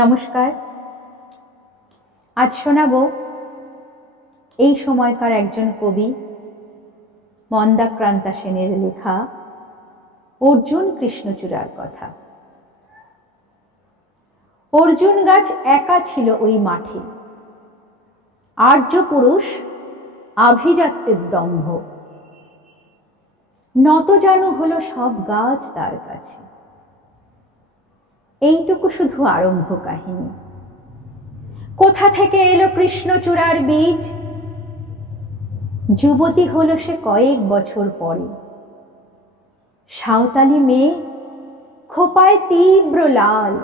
নমস্কার। আজ শোনাব এই সময়কার একজন কবি, মন্দাক্রান্তা সেনের লেখা অর্জুন কৃষ্ণচূড়ার কথা। অর্জুন গাছ একা ছিল ওই মাঠে। আর্য পুরুষ আভিজাত্যের দম্ভ। নত জানু হলো সব গাছ তার কাছে। এইটুকু শুধু আরম্ভ কাহিনী। কোথা থেকে এলো কৃষ্ণচূড়ার বীজ? যুবতী হলো সে কয়েক বছর পরে। সাঁওতালি মেয়ে, খোপায় তীব্র লাল।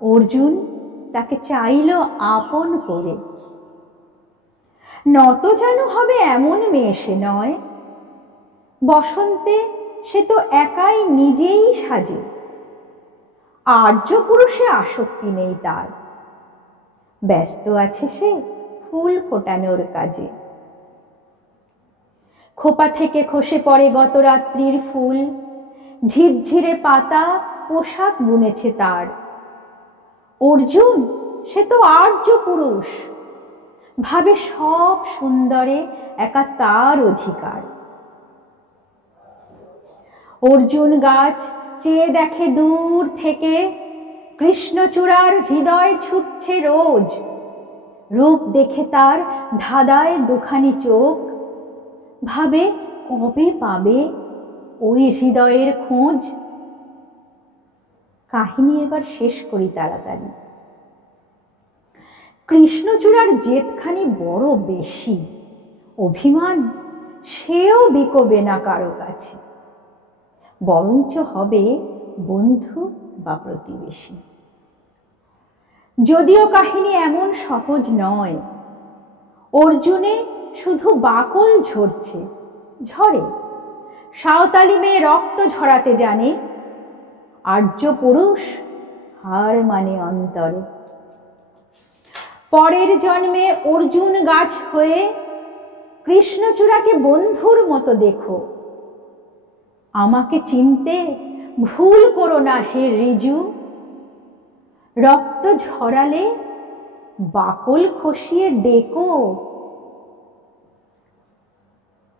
অর্জুন তাকে চাইল আপন করে। নত যেন হবে এমন মেয়ে সে নয়। বসন্তে সে তো একাই নিজেই সাজে। আর্য পুরুষে আসক্তি নেই তার। ব্যস্ত আছে সে ফুল ফোটানোর কাজে। খোপা থেকে খসে পড়ে গত রাত্রির ফুল। ঝিরঝিরে পাতা পোশাক বুনেছে তার। অর্জুন, সে তো আর্য পুরুষ ভাবে সব সুন্দরে একা তার অধিকার। অর্জুন গাছ চেয়ে দেখে দূর থেকে কৃষ্ণচূড়ার হৃদয় ছুটছে রোজ। রূপ দেখে তার ধাঁধায় দুখানি চোখ। ভাবে, কবে পাবে ওই হৃদয়ের খোঁজ? কাহিনী এবার শেষ করি তাড়াতাড়ি। কৃষ্ণচূড়ার জেদখানি বড় বেশি। অভিমান, সেও বিকবে না কারও কাছে। বরঞ্চ হবে বন্ধু বা প্রতিবেশী। যদিও কাহিনী এমন সহজ নয়, অর্জুনে শুধু বাকল ঝরছে, ঝরে। সাঁওতালি মেয়ে রক্ত ঝরাতে জানে, আর্য পুরুষ হার মানে অন্তরে। পরের জন্মে অর্জুন গাছ হয়ে কৃষ্ণচূড়াকে বন্ধুর মতো দেখো। আমাকে চিনতে ভুল করো না হে রিজু। রক্ত ঝরালে বাকল খসিয়ে ডেকো।